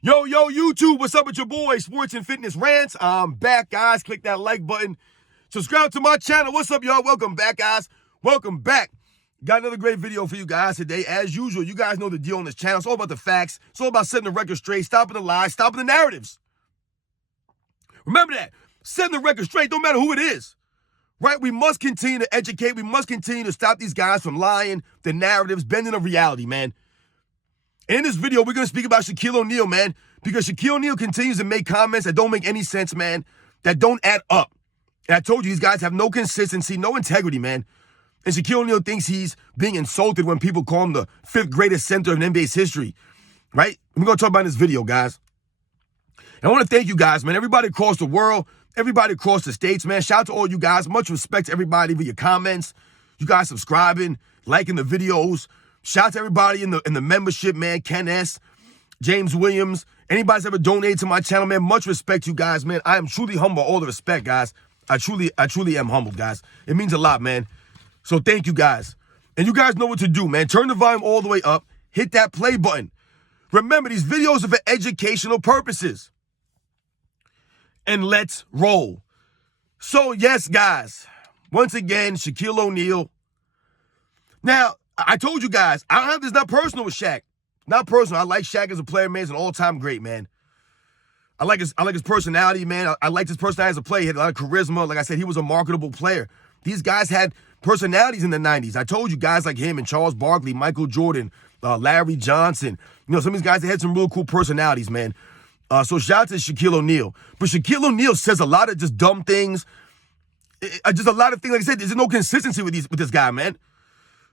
Yo, YouTube, what's up with your boy, Sports and Fitness Rants? I'm back, guys. Click that like button. Subscribe to my channel. What's up, y'all? Welcome back, guys. Welcome back. Got another great video for you guys today. As usual, you guys know the deal on this channel. It's all about the facts. It's all about setting the record straight, stopping the lies, stopping the narratives. Remember that. Setting the record straight, don't matter who it is. Right? We must continue to educate. We must continue to stop these guys from lying, the narratives, bending the reality, man. In this video, we're going to speak about Shaquille O'Neal, man, because Shaquille O'Neal continues to make comments that don't make any sense, man, that don't add up. And I told you, these guys have no consistency, no integrity, man. And Shaquille O'Neal thinks he's being insulted when people call him the 5th greatest center in NBA's history, right? We're going to talk about in this video, guys. And I want to thank you guys, man, everybody across the world, everybody across the states, man. Shout out to all you guys. Much respect to everybody for your comments, you guys subscribing, liking the videos. Shout out to everybody in the membership, man. Ken S., James Williams, anybody's ever donated to my channel, man. Much respect to you guys, man. I am truly humble. All the respect, guys. I truly am humbled, guys. It means a lot, man. So thank you, guys. And you guys know what to do, man. Turn the volume all the way up. Hit that play button. Remember, these videos are for educational purposes. And let's roll. So, yes, guys. Once again, Shaquille O'Neal. Now, I told you guys, I don't have this, not personal with Shaq. Not personal. I like Shaq as a player, man. He's an all-time great, man. I like his personality, man. I liked his personality as a player. He had a lot of charisma. Like I said, he was a marketable player. These guys had personalities in the 90s. I told you, guys like him and Charles Barkley, Michael Jordan, Larry Johnson. You know, some of these guys, they had some real cool personalities, man. So shout out to Shaquille O'Neal. But Shaquille O'Neal says a lot of just dumb things. Just a lot of things. Like I said, there's no consistency with this guy, man.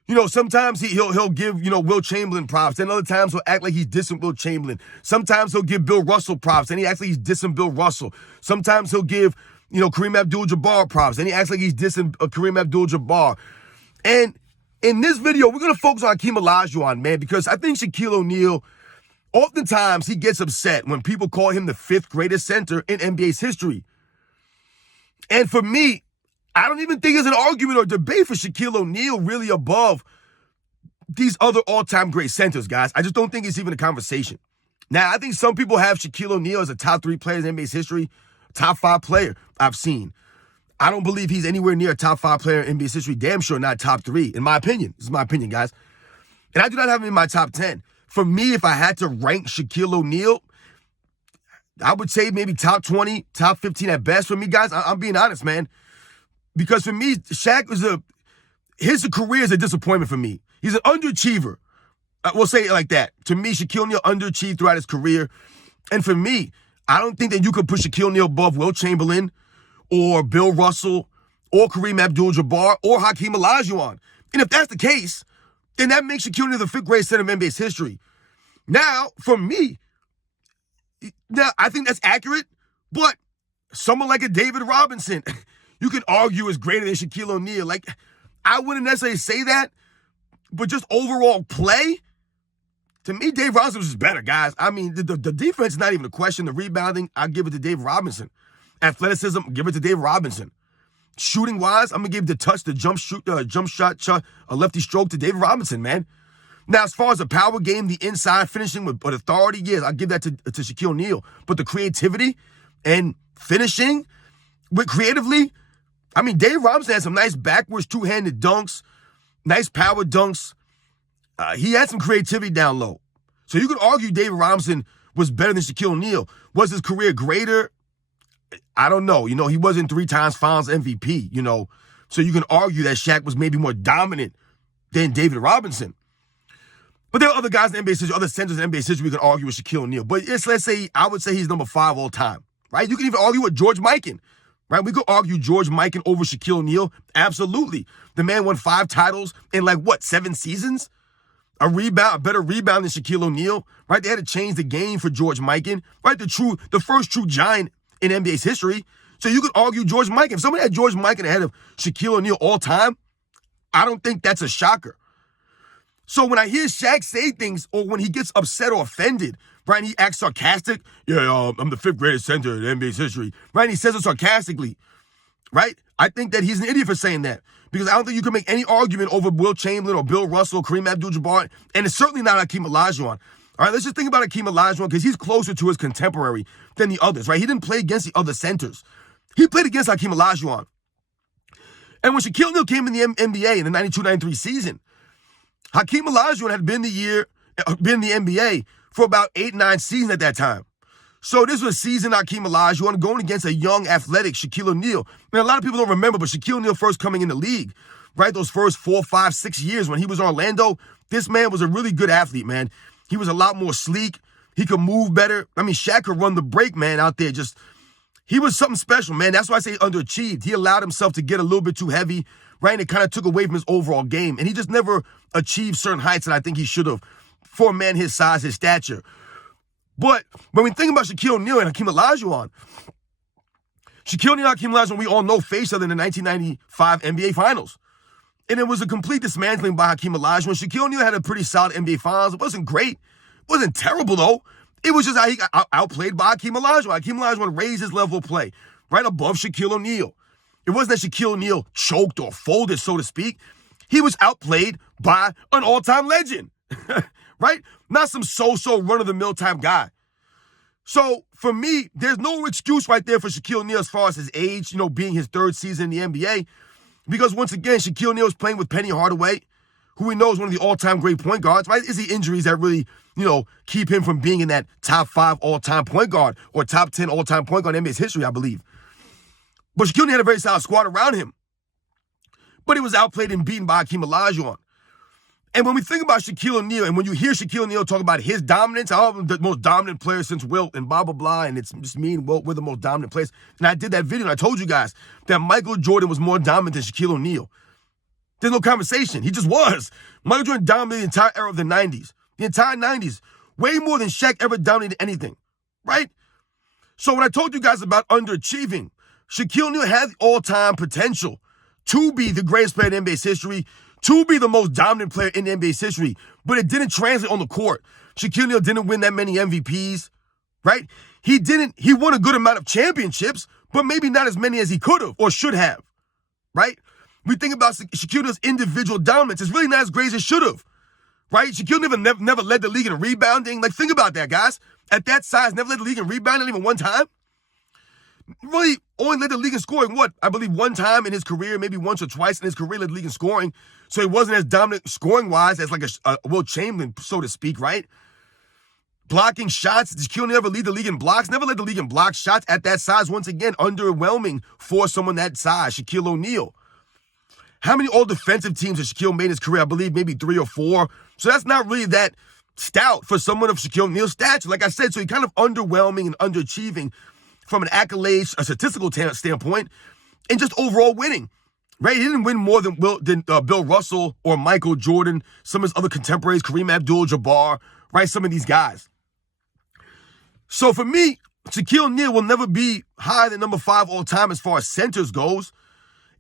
You know, sometimes he'll give, you know, Will Chamberlain props. And other times he'll act like he's dissing Will Chamberlain. Sometimes he'll give Bill Russell props, and he acts like he's dissing Bill Russell. Sometimes he'll give, you know, Kareem Abdul-Jabbar props, and he acts like he's dissing Kareem Abdul-Jabbar. And in this video, we're going to focus on Hakeem Olajuwon, man, because I think Shaquille O'Neal, oftentimes he gets upset when people call him the 5th greatest center in NBA's history. And for me, I don't even think there's an argument or debate for Shaquille O'Neal really above these other all-time great centers, guys. I just don't think it's even a conversation. Now, I think some people have Shaquille O'Neal as a top 3 player in NBA's history, top 5 player I've seen. I don't believe he's anywhere near a top 5 player in NBA's history. Damn sure not top 3, in my opinion. This is my opinion, guys. And I do not have him in my top 10. For me, if I had to rank Shaquille O'Neal, I would say maybe top 20, top 15 at best for me, guys. I'm being honest, man. Because for me, Shaq was his career is a disappointment for me. He's an underachiever. We'll say it like that. To me, Shaquille O'Neal underachieved throughout his career. And for me, I don't think that you could put Shaquille O'Neal above Will Chamberlain or Bill Russell or Kareem Abdul-Jabbar or Hakeem Olajuwon. And if that's the case, then that makes Shaquille O'Neal the 5th greatest center in NBA's history. Now, for me, I think that's accurate, but someone like a David Robinson, you could argue is greater than Shaquille O'Neal. Like, I wouldn't necessarily say that, but just overall play, to me, Dave Robinson was just better, guys. I mean, the defense is not even a question. The rebounding, I give it to Dave Robinson. Athleticism, give it to Dave Robinson. Shooting-wise, I'm going to give the touch, the jump shot, a lefty stroke to Dave Robinson, man. Now, as far as the power game, the inside finishing with authority, yes, I'll give that to Shaquille O'Neal. But the creativity and finishing with creatively, I mean, Dave Robinson had some nice backwards two-handed dunks, nice power dunks. He had some creativity down low. So you could argue David Robinson was better than Shaquille O'Neal. Was his career greater? I don't know. You know, he wasn't 3 times Finals MVP, you know. So you can argue that Shaq was maybe more dominant than David Robinson. But there are other guys in NBA's history, other centers in NBA's history we can argue with Shaquille O'Neal. But let's say, I would say he's number 5 all time, right? You can even argue with George Mikan, right? We could argue George Mikan over Shaquille O'Neal. Absolutely. The man won 5 titles in 7 seasons? A better rebound than Shaquille O'Neal, right? They had to change the game for George Mikan, right? The first true giant in NBA's history. So you could argue George Mikan. If somebody had George Mikan ahead of Shaquille O'Neal all time, I don't think that's a shocker. So when I hear Shaq say things, or when he gets upset or offended, right, and he acts sarcastic, I'm the 5th greatest center in NBA's history, right, and he says it sarcastically, right? I think that he's an idiot for saying that, because I don't think you can make any argument over Will Chamberlain or Bill Russell, Kareem Abdul-Jabbar, and it's certainly not Hakeem Olajuwon. All right, let's just think about Hakeem Olajuwon because he's closer to his contemporary than the others, right? He didn't play against the other centers. He played against Hakeem Olajuwon. And when Shaquille O'Neal came in the NBA in the 92-93 season, Hakeem Olajuwon had been in the NBA for about 8-9 seasons at that time. So this was seasoned Hakeem Olajuwon going against a young, athletic Shaquille O'Neal. Man, a lot of people don't remember, but Shaquille O'Neal first coming in the league, right? Those first 4, 5, 6 years when he was in Orlando, this man was a really good athlete, man. He was a lot more sleek. He could move better. I mean, Shaq could run the break, man, out there. He was something special, man. That's why I say underachieved. He allowed himself to get a little bit too heavy, right? And it kind of took away from his overall game. And he just never achieved certain heights that I think he should have for a man his size, his stature. But when we think about Shaquille O'Neal and Hakeem Olajuwon, Shaquille O'Neal and Hakeem Olajuwon, we all know, faced each other in the 1995 NBA Finals. And it was a complete dismantling by Hakeem Olajuwon. Shaquille O'Neal had a pretty solid NBA Finals. It wasn't great. It wasn't terrible, though. It was just how he got outplayed by Hakeem Olajuwon. Hakeem Olajuwon raised his level of play right above Shaquille O'Neal. It wasn't that Shaquille O'Neal choked or folded, so to speak. He was outplayed by an all-time legend, right? Not some so-so run-of-the-mill type guy. So, for me, there's no excuse right there for Shaquille O'Neal as far as his age, being his third season in the NBA. Because once again, Shaquille O'Neal is playing with Penny Hardaway, who we know is one of the all-time great point guards, right? It's the injuries that really, keep him from being in that top 5 all-time point guard or top 10 all-time point guard in NBA's history, I believe. But Shaquille O'Neal had a very solid squad around him. But he was outplayed and beaten by Hakeem Olajuwon. And when we think about Shaquille O'Neal, and when you hear Shaquille O'Neal talk about his dominance, I'm the most dominant player since Wilt and blah, blah, blah, and it's just me and Wilt, we're the most dominant players. And I did that video, and I told you guys that Michael Jordan was more dominant than Shaquille O'Neal. There's no conversation. He just was. Michael Jordan dominated the entire era of the 90s. The entire 90s. Way more than Shaq ever dominated anything, right? So when I told you guys about underachieving, Shaquille O'Neal had the all-time potential to be the greatest player in NBA's history, to be the most dominant player in NBA's history, but it didn't translate on the court. Shaquille O'Neal didn't win that many MVPs, right? He won a good amount of championships, but maybe not as many as he could have or should have, right? We think about Shaquille O'Neal's individual dominance. It's really not as great as it should have, right? Shaquille O'Neal never led the league in rebounding. Like, think about that, guys. At that size, never led the league in rebounding even one time. Really only led the league in scoring, I believe one time in his career, maybe once or twice in his career led the league in scoring. So he wasn't as dominant scoring-wise as like a Wilt Chamberlain, so to speak, right? Blocking shots. Did Shaquille O'Neal ever lead the league in blocks? Never led the league in block shots at that size. Once again, underwhelming for someone that size, Shaquille O'Neal. How many all-defensive teams has Shaquille made in his career? I believe maybe 3 or 4. So that's not really that stout for someone of Shaquille O'Neal's stature. Like I said, so he kind of underwhelming and underachieving from an accolades, a statistical standpoint, and just overall winning, right? He didn't win more than Bill Russell or Michael Jordan, some of his other contemporaries, Kareem Abdul-Jabbar, right? Some of these guys. So for me, Shaquille O'Neal will never be higher than number 5 all time as far as centers goes.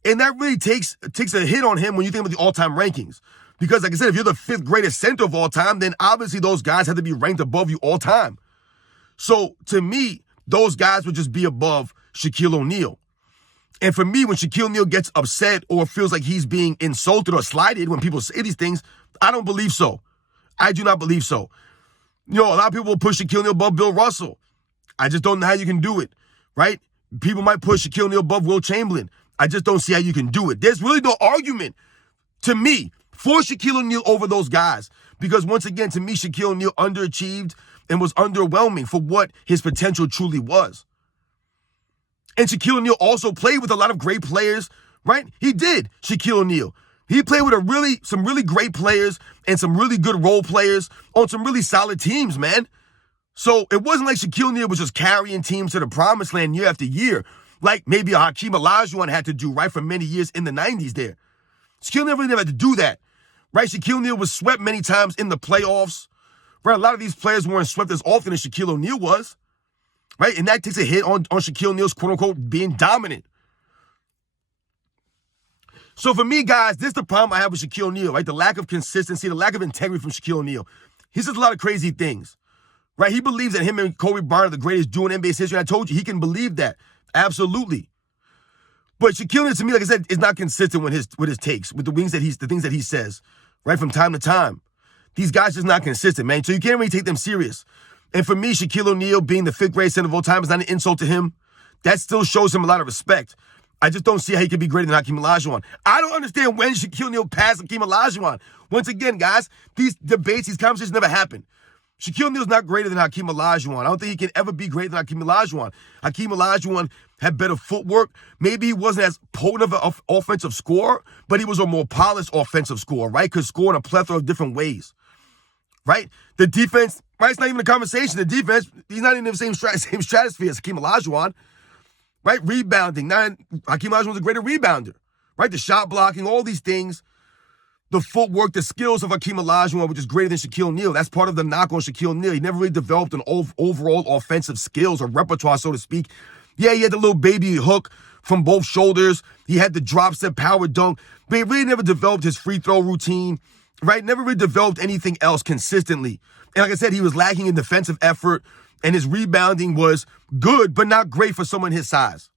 And that really takes a hit on him when you think about the all-time rankings. Because like I said, if you're the 5th greatest center of all time, then obviously those guys have to be ranked above you all time. So to me, those guys would just be above Shaquille O'Neal. And for me, when Shaquille O'Neal gets upset or feels like he's being insulted or slighted when people say these things, I don't believe so. I do not believe so. A lot of people will push Shaquille O'Neal above Bill Russell. I just don't know how you can do it, right? People might push Shaquille O'Neal above Wilt Chamberlain. I just don't see how you can do it. There's really no argument, to me, for Shaquille O'Neal over those guys. Because once again, to me, Shaquille O'Neal underachieved and was underwhelming for what his potential truly was. And Shaquille O'Neal also played with a lot of great players, right? He did, Shaquille O'Neal. He played with some really great players and some really good role players on some really solid teams, man. So it wasn't like Shaquille O'Neal was just carrying teams to the promised land year after year, like maybe a Hakeem Olajuwon had to do, right, for many years in the 90s there. Shaquille O'Neal really never had to do that, right? Shaquille O'Neal was swept many times in the playoffs. Right, a lot of these players weren't swept as often as Shaquille O'Neal was, right? And that takes a hit on Shaquille O'Neal's quote-unquote being dominant. So for me, guys, this is the problem I have with Shaquille O'Neal, right? The lack of consistency, the lack of integrity from Shaquille O'Neal. He says a lot of crazy things, right? He believes that him and Kobe Bryant are the greatest duo in NBA's history. I told you, he can believe that. Absolutely. But Shaquille O'Neal, to me, like I said, is not consistent with his takes, with the things that he says, right, from time to time. These guys just not consistent, man. So you can't really take them serious. And for me, Shaquille O'Neal being the 5th greatest center of all time is not an insult to him. That still shows him a lot of respect. I just don't see how he could be greater than Hakeem Olajuwon. I don't understand when Shaquille O'Neal passed Hakeem Olajuwon. Once again, guys, these debates, these conversations never happen. Shaquille O'Neal's not greater than Hakeem Olajuwon. I don't think he can ever be greater than Hakeem Olajuwon. Hakeem Olajuwon had better footwork. Maybe he wasn't as potent of an offensive scorer, but he was a more polished offensive scorer, right? Could score in a plethora of different ways, right? The defense, right? It's not even a conversation. The defense, he's not in the same stratosphere as Hakeem Olajuwon, right? Rebounding. Hakeem Olajuwon's a greater rebounder, right? The shot blocking, all these things. The footwork, the skills of Hakeem Olajuwon, which is greater than Shaquille O'Neal. That's part of the knock on Shaquille O'Neal. He never really developed an overall offensive skills or repertoire, so to speak. Yeah, he had the little baby hook from both shoulders. He had the drop step power dunk, but he really never developed his free throw routine, right? Never really developed anything else consistently. And like I said, he was lacking in defensive effort, and his rebounding was good, but not great for someone his size.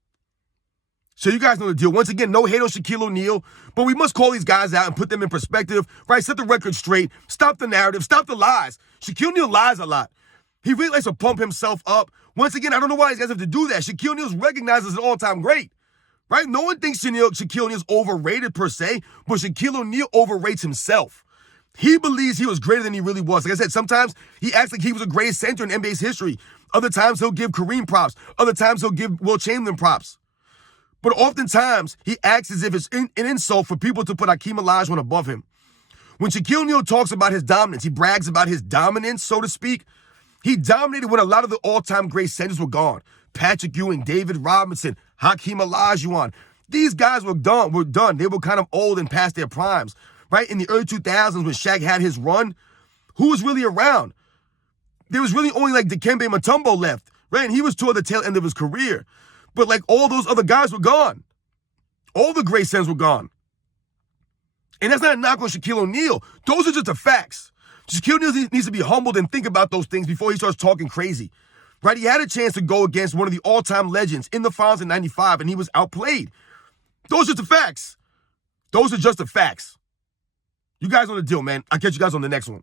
So you guys know the deal. Once again, no hate on Shaquille O'Neal, but we must call these guys out and put them in perspective, right? Set the record straight. Stop the narrative. Stop the lies. Shaquille O'Neal lies a lot. He really likes to pump himself up. Once again, I don't know why these guys have to do that. Shaquille O'Neal's recognized as an all-time great, right? No one thinks Shaquille O'Neal's overrated per se, but Shaquille O'Neal overrates himself. He believes he was greater than he really was. Like I said, sometimes he acts like he was the greatest center in NBA's history. Other times he'll give Kareem props. Other times he'll give Will Chamberlain props. But oftentimes, he acts as if it's an insult for people to put Hakeem Olajuwon above him. When Shaquille O'Neal talks about his dominance, he brags about his dominance, so to speak. He dominated when a lot of the all-time great centers were gone. Patrick Ewing, David Robinson, Hakeem Olajuwon. These guys were done. They were kind of old and past their primes, right? In the early 2000s, when Shaq had his run, who was really around? There was really only like Dikembe Mutombo left, right? And he was toward the tail end of his career. But like all those other guys were gone. All the great centers were gone. And that's not a knock on Shaquille O'Neal. Those are just the facts. Shaquille O'Neal needs to be humbled and think about those things before he starts talking crazy. Right? He had a chance to go against one of the all-time legends in the finals in '95, and he was outplayed. Those are the facts. Those are just the facts. You guys know the deal, man. I'll catch you guys on the next one.